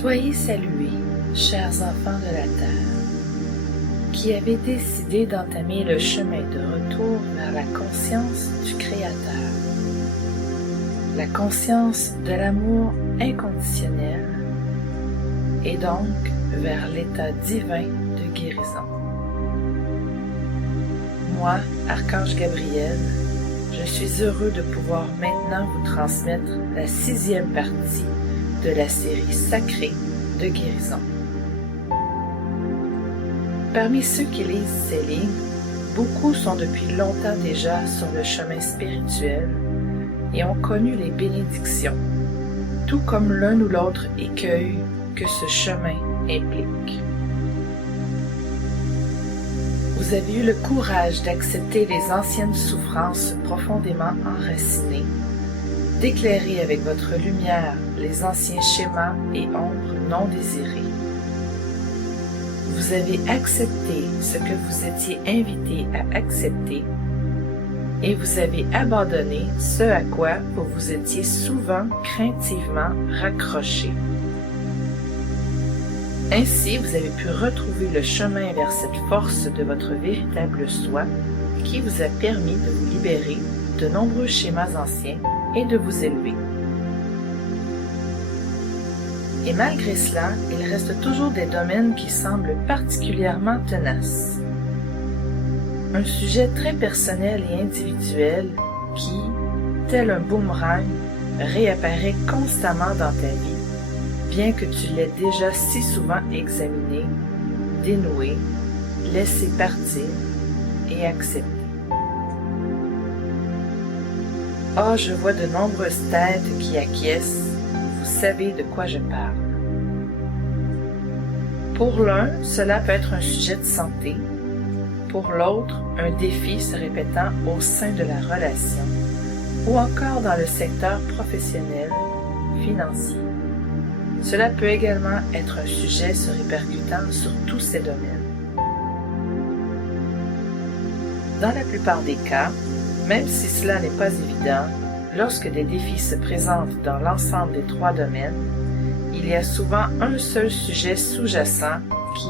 Soyez salués, chers enfants de la terre, qui avez décidé d'entamer le chemin de retour vers la conscience du Créateur, la conscience de l'amour inconditionnel et donc vers l'état divin de guérison. Moi, Archange Gabriel, je suis heureux de pouvoir maintenant vous transmettre la 6e partie de la série sacrée de guérison. Parmi ceux qui lisent ces lignes, beaucoup sont depuis longtemps déjà sur le chemin spirituel et ont connu les bénédictions, tout comme l'un ou l'autre écueil que ce chemin implique. Vous avez eu le courage d'accepter les anciennes souffrances profondément enracinées, d'éclairer avec votre lumière les anciens schémas et ombres non désirées. Vous avez accepté ce que vous étiez invité à accepter et vous avez abandonné ce à quoi vous vous étiez souvent craintivement raccroché. Ainsi, vous avez pu retrouver le chemin vers cette force de votre véritable soi qui vous a permis de vous libérer de nombreux schémas anciens et de vous élever. Et malgré cela, il reste toujours des domaines qui semblent particulièrement tenaces. Un sujet très personnel et individuel qui, tel un boomerang, réapparaît constamment dans ta vie, bien que tu l'aies déjà si souvent examiné, dénoué, laissé partir et accepté. Oh, je vois de nombreuses têtes qui acquiescent, vous savez de quoi je parle. Pour l'un, cela peut être un sujet de santé, pour l'autre, un défi se répétant au sein de la relation, ou encore dans le secteur professionnel, financier. Cela peut également être un sujet se répercutant sur tous ces domaines. Dans la plupart des cas, même si cela n'est pas évident, lorsque des défis se présentent dans l'ensemble des 3 domaines, il y a souvent un seul sujet sous-jacent qui,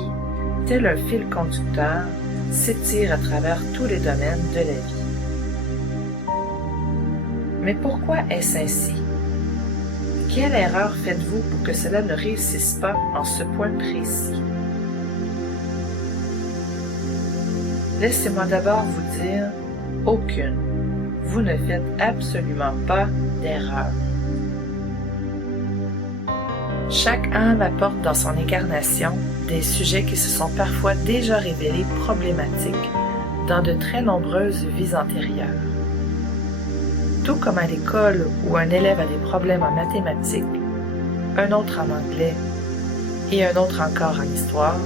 tel un fil conducteur, s'étire à travers tous les domaines de la vie. Mais pourquoi est-ce ainsi? Quelle erreur faites-vous pour que cela ne réussisse pas en ce point précis? Laissez-moi d'abord vous dire, aucune. Vous ne faites absolument pas d'erreur. Chaque âme apporte dans son incarnation des sujets qui se sont parfois déjà révélés problématiques dans de très nombreuses vies antérieures. Tout comme à l'école où un élève a des problèmes en mathématiques, un autre en anglais et un autre encore en histoire,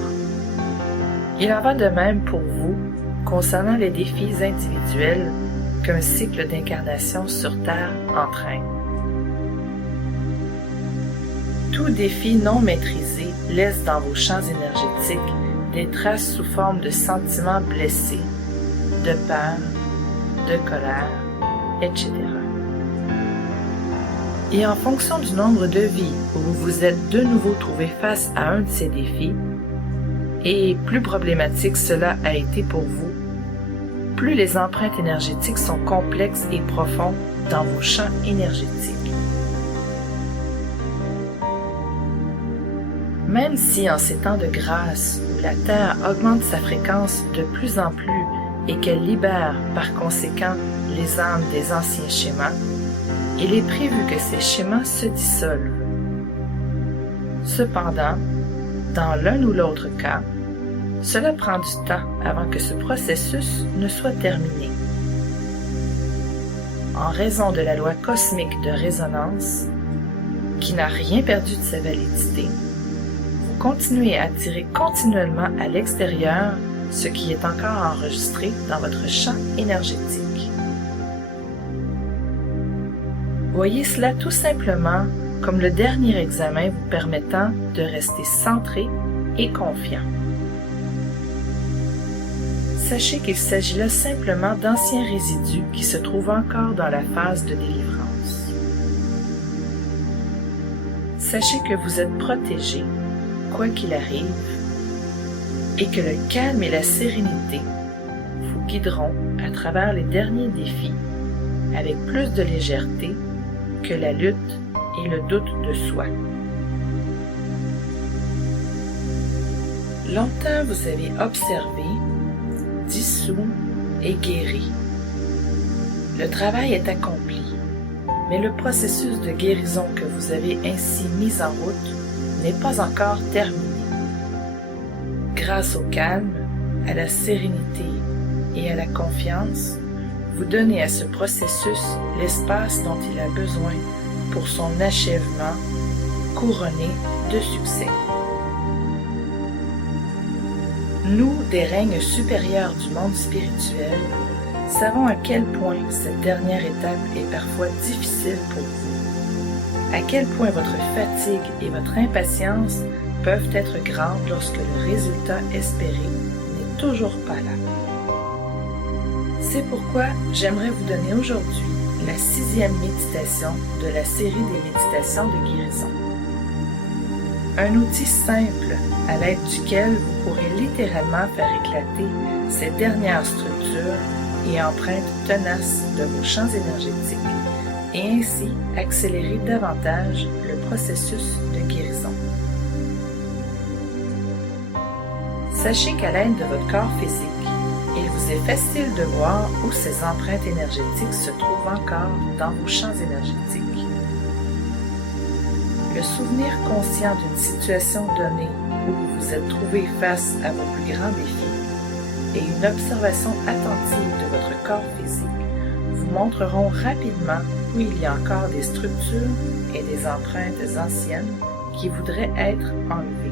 il en va de même pour vous concernant les défis individuels qu'un cycle d'incarnation sur Terre entraîne. Tout défi non maîtrisé laisse dans vos champs énergétiques des traces sous forme de sentiments blessés, de peur, de colère, etc. Et en fonction du nombre de vies où vous vous êtes de nouveau trouvé face à un de ces défis, et plus problématique cela a été pour vous, plus les empreintes énergétiques sont complexes et profondes dans vos champs énergétiques. Même si en ces temps de grâce où la Terre augmente sa fréquence de plus en plus et qu'elle libère par conséquent les âmes des anciens schémas, il est prévu que ces schémas se dissolvent. Cependant, dans l'un ou l'autre cas, cela prend du temps avant que ce processus ne soit terminé. En raison de la loi cosmique de résonance, qui n'a rien perdu de sa validité, vous continuez à attirer continuellement à l'extérieur ce qui est encore enregistré dans votre champ énergétique. Voyez cela tout simplement comme le dernier examen vous permettant de rester centré et confiant. Sachez qu'il s'agit là simplement d'anciens résidus qui se trouvent encore dans la phase de délivrance. Sachez que vous êtes protégé, quoi qu'il arrive, et que le calme et la sérénité vous guideront à travers les derniers défis avec plus de légèreté que la lutte et le doute de soi. Longtemps vous avez observé, dissous et guéri. Le travail est accompli, mais le processus de guérison que vous avez ainsi mis en route n'est pas encore terminé. Grâce au calme, à la sérénité et à la confiance, vous donnez à ce processus l'espace dont il a besoin pour son achèvement couronné de succès. Nous, des règnes supérieurs du monde spirituel, savons à quel point cette dernière étape est parfois difficile pour vous, à quel point votre fatigue et votre impatience peuvent être grandes lorsque le résultat espéré n'est toujours pas là. C'est pourquoi j'aimerais vous donner aujourd'hui la 6e méditation de la série des méditations de guérison. Un outil simple à l'aide duquel vous pourrez littéralement faire éclater ces dernières structures et empreintes tenaces de vos champs énergétiques et ainsi accélérer davantage le processus de guérison. Sachez qu'à l'aide de votre corps physique, il vous est facile de voir où ces empreintes énergétiques se trouvent encore dans vos champs énergétiques. Le souvenir conscient d'une situation donnée où vous vous êtes trouvé face à vos plus grands défis et une observation attentive de votre corps physique vous montreront rapidement où il y a encore des structures et des empreintes anciennes qui voudraient être enlevées.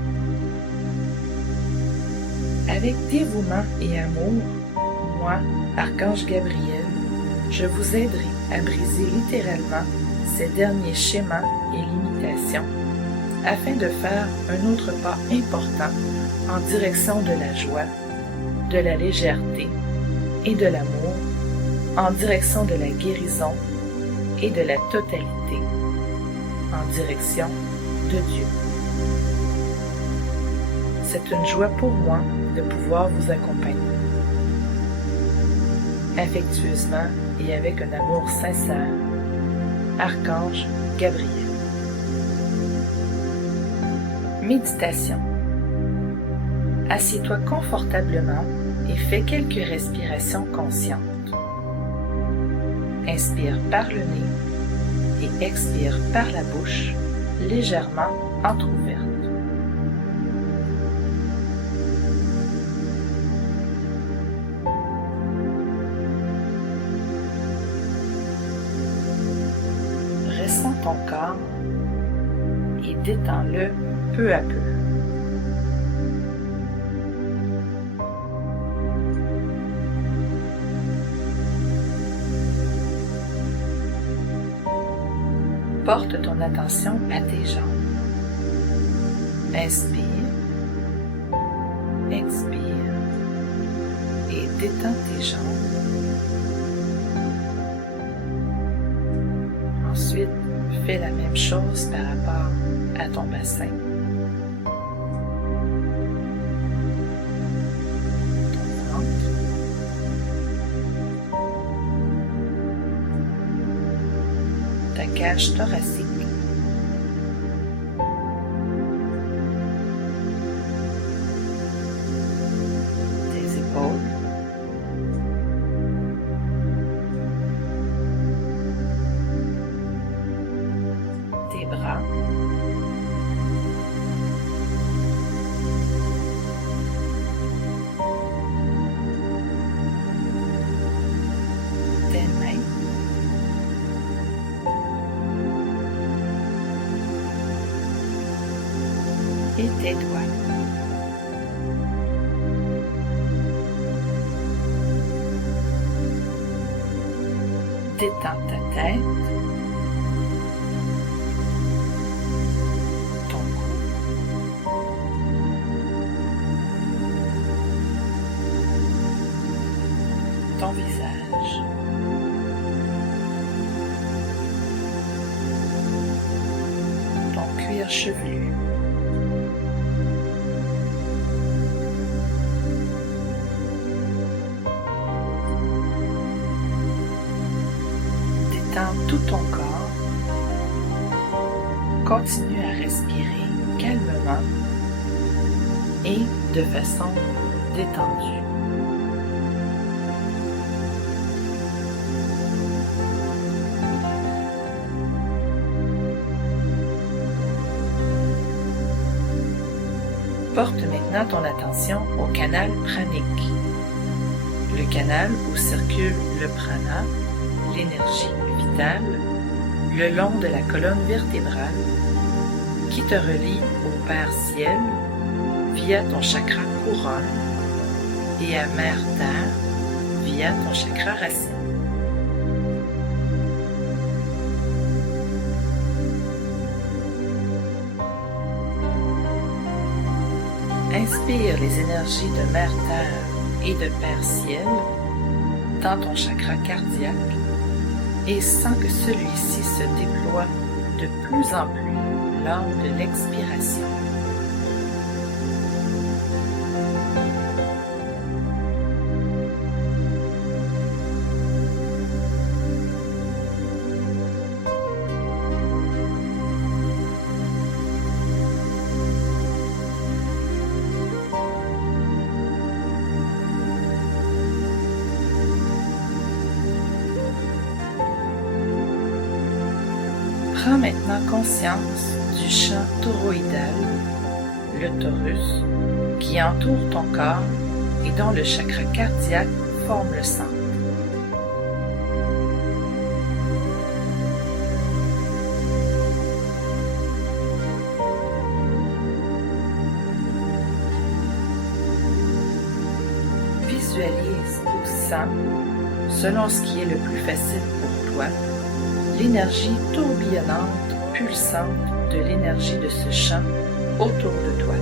Avec dévouement et amour, moi, Archange Gabriel, je vous aiderai à briser littéralement ces derniers schémas et limitations afin de faire un autre pas important en direction de la joie, de la légèreté et de l'amour, en direction de la guérison et de la totalité, en direction de Dieu. C'est une joie pour moi de pouvoir vous accompagner. Affectueusement et avec un amour sincère, Archange Gabriel. Méditation. Assieds-toi confortablement et fais quelques respirations conscientes. Inspire par le nez et expire par la bouche, légèrement entrouverte. Ressens ton corps et détends-le peu à peu. Porte ton attention à tes jambes. Inspire, expire et détends tes jambes. Ensuite, fais la même chose par rapport à ton bassin, ton ventre, ta cage thoracique, tes épaules, tes bras, tes mains, et tes doigts. Détends ta tête, ton cou, ton visage, ton cuir cuir chevelu. Détends tout ton corps. Continue à respirer calmement et de façon détendue. Porte maintenant ton attention au canal pranique, le canal où circule le prana, l'énergie vitale, le long de la colonne vertébrale qui te relie au Père Ciel via ton chakra couronne et à Mère Terre via ton chakra racine. Inspire les énergies de Mère Terre et de Père Ciel dans ton chakra cardiaque et sens que celui-ci se déploie de plus en plus lors de l'expiration. Prends maintenant conscience du champ toroïdal, le torus, qui entoure ton corps et dont le chakra cardiaque forme le centre. Visualise ou sens, selon ce qui est le plus facile pour toi, l'énergie tourbillonnante, pulsante de l'énergie de ce champ autour de toi.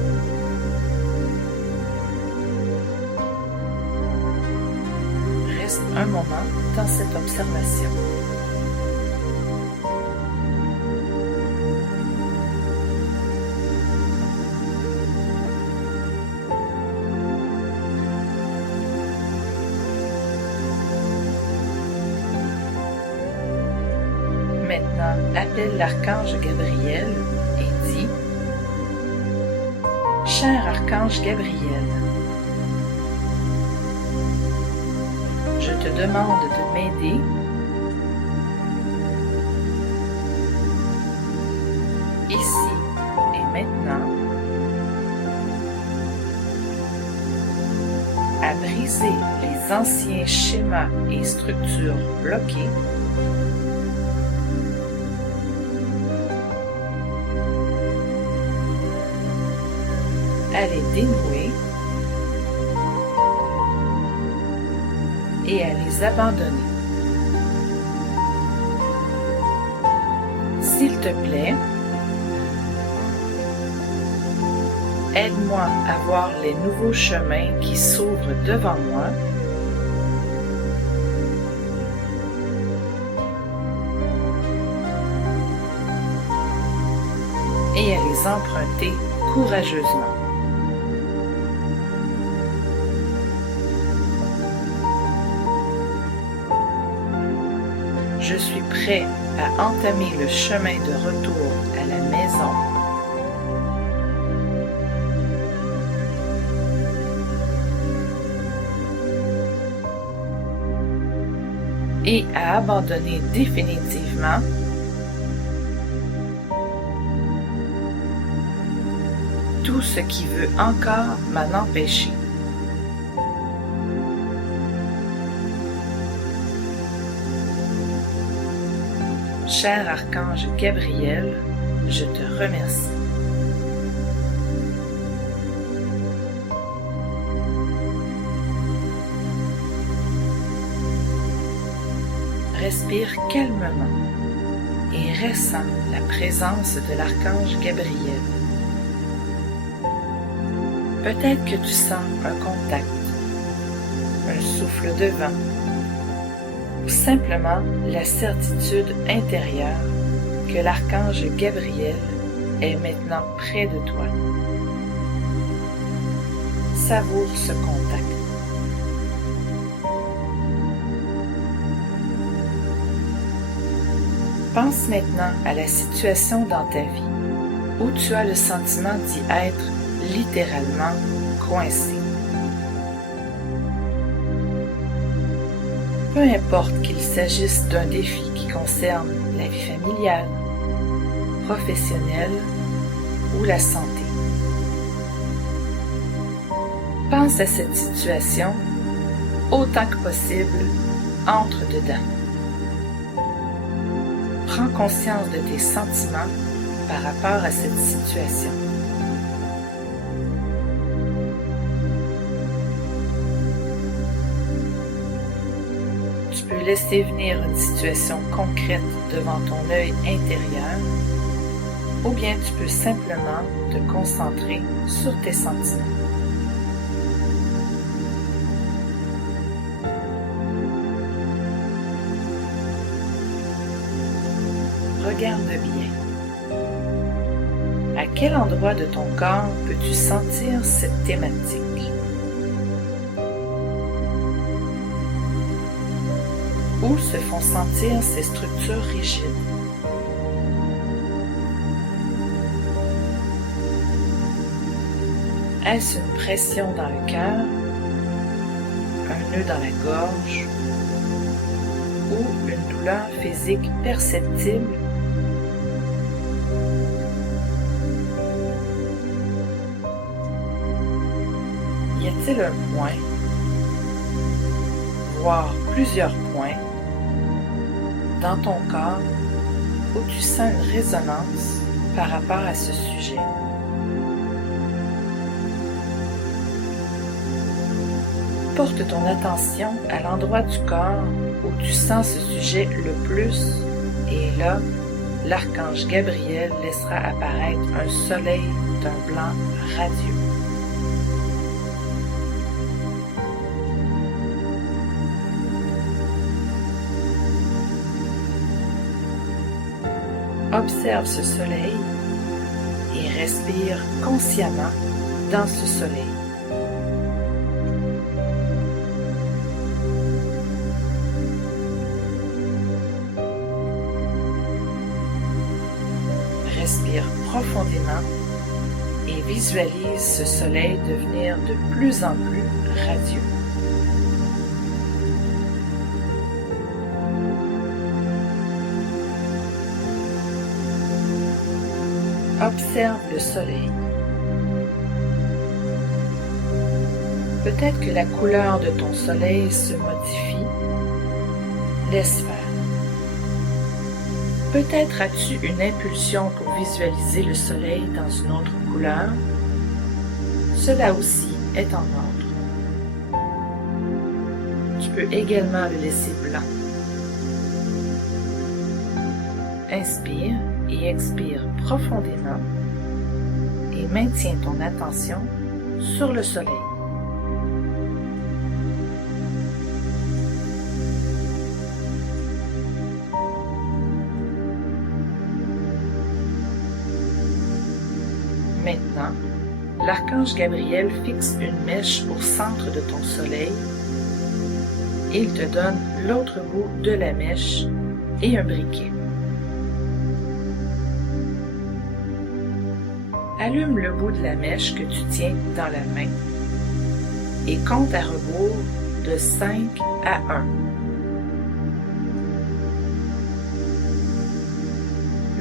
Reste un moment dans cette observation. Maintenant, appelle l'archange Gabriel et dis: Cher archange Gabriel, je te demande de m'aider ici et maintenant à briser les anciens schémas et structures bloqués à les dénouer et à les abandonner. S'il te plaît, aide-moi à voir les nouveaux chemins qui s'ouvrent devant moi et à les emprunter courageusement. Je suis prêt à entamer le chemin de retour à la maison et à abandonner définitivement tout ce qui veut encore m'en empêcher. Cher archange Gabriel, je te remercie. Respire calmement et ressens la présence de l'archange Gabriel. Peut-être que tu sens un contact, un souffle de vent, ou simplement la certitude intérieure que l'archange Gabriel est maintenant près de toi. Savoure ce contact. Pense maintenant à la situation dans ta vie où tu as le sentiment d'y être littéralement coincé. Peu importe qu'il s'agisse d'un défi qui concerne la vie familiale, professionnelle ou la santé. Pense à cette situation autant que possible, entre dedans. Prends conscience de tes sentiments par rapport à cette situation. Tu peux laisser venir une situation concrète devant ton œil intérieur, ou bien tu peux simplement te concentrer sur tes sentiments. Regarde bien. À quel endroit de ton corps peux-tu sentir cette thématique? Où se font sentir ces structures rigides? Est-ce une pression dans le cœur, un nœud dans la gorge ou une douleur physique perceptible? Y a-t-il un point, voire plusieurs points, dans ton corps où tu sens une résonance par rapport à ce sujet? Porte ton attention à l'endroit du corps où tu sens ce sujet le plus et là, l'archange Gabriel laissera apparaître un soleil d'un blanc radieux. Observe ce soleil et respire consciemment dans ce soleil. Respire profondément et visualise ce soleil devenir de plus en plus radieux. Observe le soleil. Peut-être que la couleur de ton soleil se modifie. Laisse faire. Peut-être as-tu une impulsion pour visualiser le soleil dans une autre couleur. Cela aussi est en ordre. Tu peux également le laisser blanc. Inspire et expire profondément et maintiens ton attention sur le soleil. Maintenant, l'archange Gabriel fixe une mèche au centre de ton soleil et il te donne l'autre bout de la mèche et un briquet. Allume le bout de la mèche que tu tiens dans la main et compte à rebours de 5 à 1.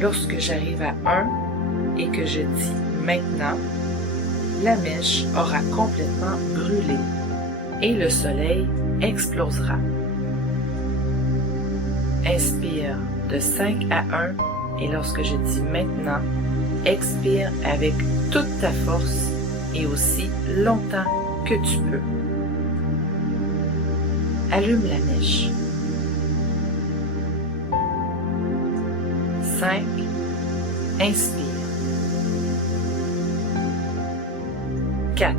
Lorsque j'arrive à 1 et que je dis maintenant, la mèche aura complètement brûlé et le soleil explosera. Inspire de 5 à 1 et lorsque je dis maintenant, expire avec toute ta force et aussi longtemps que tu peux. Allume la mèche. 5. Inspire. 4.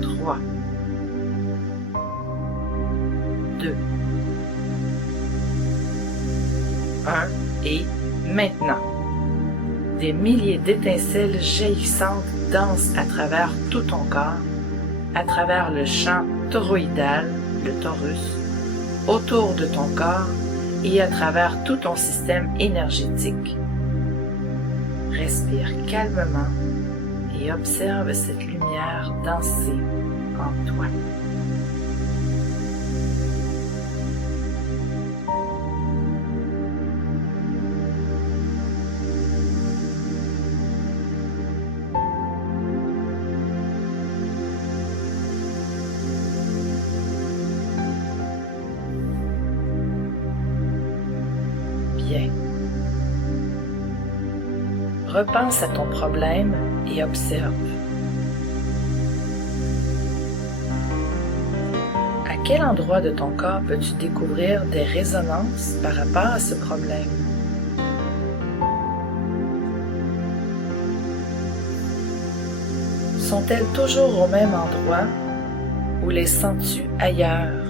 3. 2. 1. Et Maintenant. Des milliers d'étincelles jaillissantes dansent à travers tout ton corps, à travers le champ toroïdal, le torus, autour de ton corps et à travers tout ton système énergétique. Respire calmement et observe cette lumière danser en toi. Bien. Repense à ton problème et observe. À quel endroit de ton corps peux-tu découvrir des résonances par rapport à ce problème? Sont-elles toujours au même endroit ou les sens-tu ailleurs?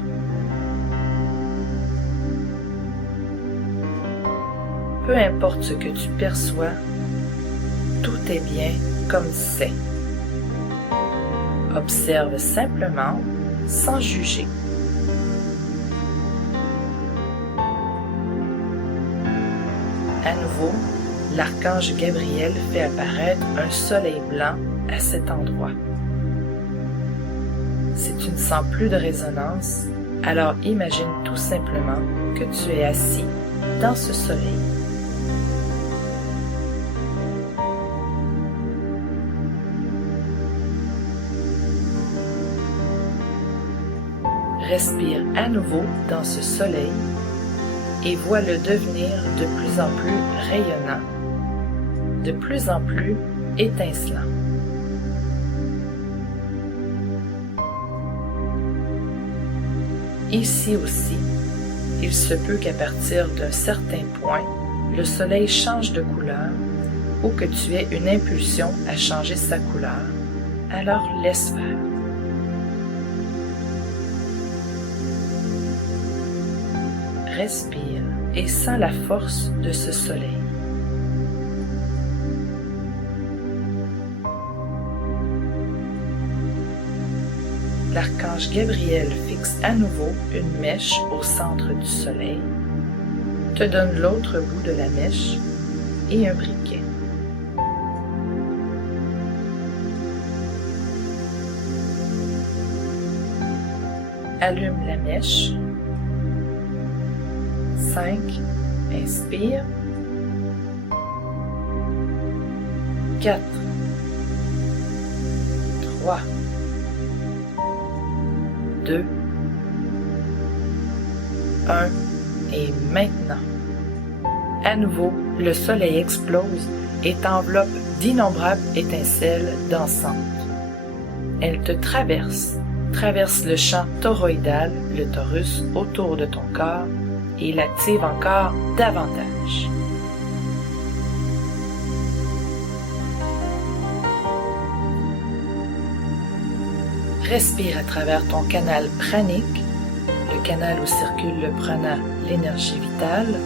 Peu importe ce que tu perçois, tout est bien comme c'est. Observe simplement, sans juger. À nouveau, l'archange Gabriel fait apparaître un soleil blanc à cet endroit. Si tu ne sens plus de résonance, alors imagine tout simplement que tu es assis dans ce soleil. Respire à nouveau dans ce soleil et vois-le devenir de plus en plus rayonnant, de plus en plus étincelant. Ici aussi, il se peut qu'à partir d'un certain point, le soleil change de couleur ou que tu aies une impulsion à changer sa couleur, alors laisse faire. Respire et sens la force de ce soleil. L'archange Gabriel fixe à nouveau une mèche au centre du soleil, te donne l'autre bout de la mèche et un briquet. Allume la mèche. 5, inspire. 4, 3, 2, 1 et maintenant. À nouveau, le soleil explose et t'enveloppe d'innombrables étincelles dansantes. Elles te traversent le champ toroïdal, le torus, autour de ton corps et l'active encore davantage. Respire à travers ton canal pranique, le canal où circule le prana, l'énergie vitale.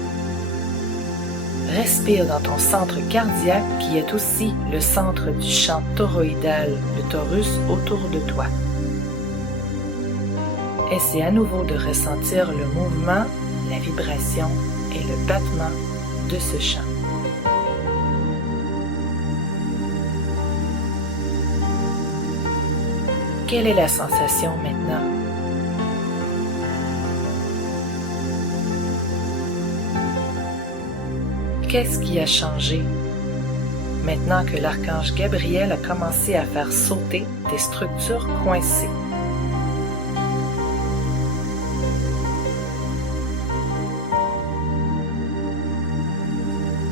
Respire dans ton centre cardiaque qui est aussi le centre du champ toroïdal, le torus autour de toi. Essaie à nouveau de ressentir le mouvement, la vibration et le battement de ce champ. Quelle est la sensation maintenant? Qu'est-ce qui a changé maintenant que l'archange Gabriel a commencé à faire sauter tes structures coincées?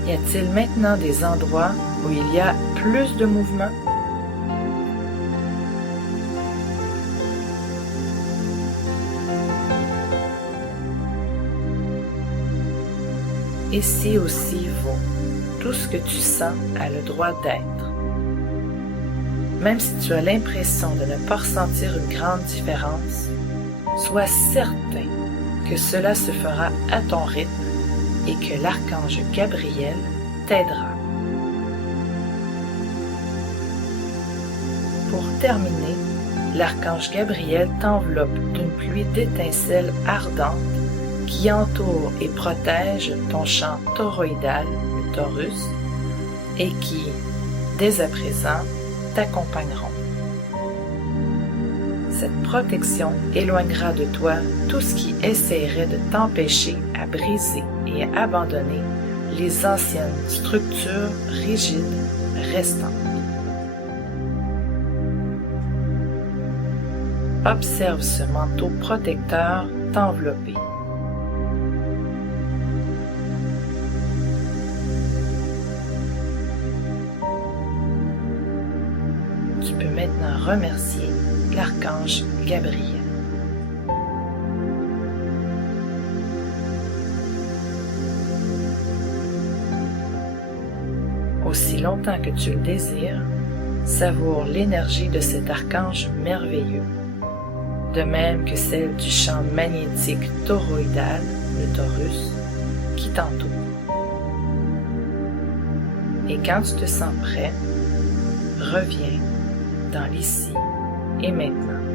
Y a-t-il maintenant des endroits où il y a plus de mouvement? Ici aussi vaut, tout ce que tu sens a le droit d'être. Même si tu as l'impression de ne pas ressentir une grande différence, sois certain que cela se fera à ton rythme et que l'archange Gabriel t'aidera. Pour terminer, l'archange Gabriel t'enveloppe d'une pluie d'étincelles ardentes qui entoure et protège ton champ toroïdal, le Taurus, et qui, dès à présent, t'accompagneront. Cette protection éloignera de toi tout ce qui essaierait de t'empêcher à briser et à abandonner les anciennes structures rigides restantes. Observe ce manteau protecteur t'envelopper. Tu peux maintenant remercier l'archange Gabriel. Aussi longtemps que tu le désires, savoure l'énergie de cet archange merveilleux, de même que celle du champ magnétique toroïdal, le Taurus, qui t'entoure. Et quand tu te sens prêt, reviens dans l'ici et maintenant.